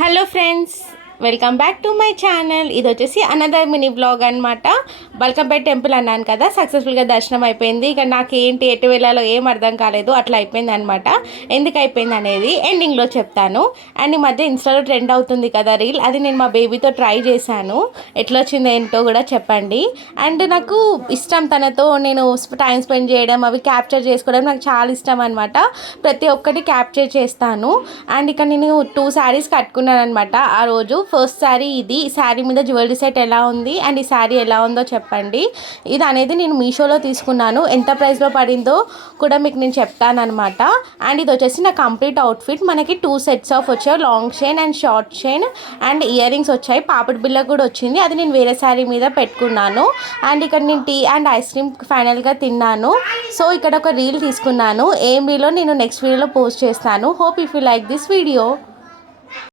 Hello friends, welcome back to my channel. ఇది వచ్చేసి another mini blog అనమాట. Balkampet temple అన్నాను కదా, సక్సెస్ఫుల్గా దర్శనం అయిపోయింది. ఇక నాకు ఏంటి ఎటు వెళ్ళాలో ఏం అర్థం కాలేదు, అట్లా అయిపోయింది అనమాట. ఎందుకు అయిపోయింది అనేది ఎండింగ్లో చెప్తాను. అండ్ ఈ మధ్య ఇన్స్టాలో ట్రెండ్ అవుతుంది కదా రీల్, అది నేను మా బేబీతో ట్రై చేశాను. ఎట్లా వచ్చింది ఏంటో కూడా చెప్పండి. అండ్ నాకు ఇష్టం తనతో నేను టైం స్పెండ్ చేయడం, అవి క్యాప్చర్ చేసుకోవడం నాకు చాలా ఇష్టం అనమాట. ప్రతి ఒక్కటి క్యాప్చర్ చేస్తాను. అండ్ ఇక నేను 2 శారీస్ కట్టుకున్నాను అనమాట ఆ రోజు. ఫస్ట్ శారీ ఇది. ఈ శారీ మీద జ్యువెలరీ సెట్ ఎలా ఉంది అండ్ ఈ శారీ ఎలా ఉందో చెప్పండి. ఇది అనేది నేను మీషోలో తీసుకున్నాను. ఎంత ప్రైస్లో పడిందో కూడా మీకు నేను చెప్తానమాట. అండ్ ఇది వచ్చేసి నా కంప్లీట్ అవుట్ఫిట్. మనకి 2 సెట్స్ ఆఫ్ వచ్చాయి, long chain and short chain and ear rings వచ్చాయి. పాపడి బిల్ల కూడా వచ్చింది, అది నేను వేరే శారీ మీద పెట్టుకున్నాను. అండ్ ఇక్కడ నేను టీ అండ్ ఐస్ క్రీమ్ ఫైనల్గా తిన్నాను. సో ఇక్కడ ఒక రీల్ తీసుకున్నాను. ఏం రీలో నేను నెక్స్ట్ వీడియోలో పోస్ట్ చేస్తాను. Hope if you like this video.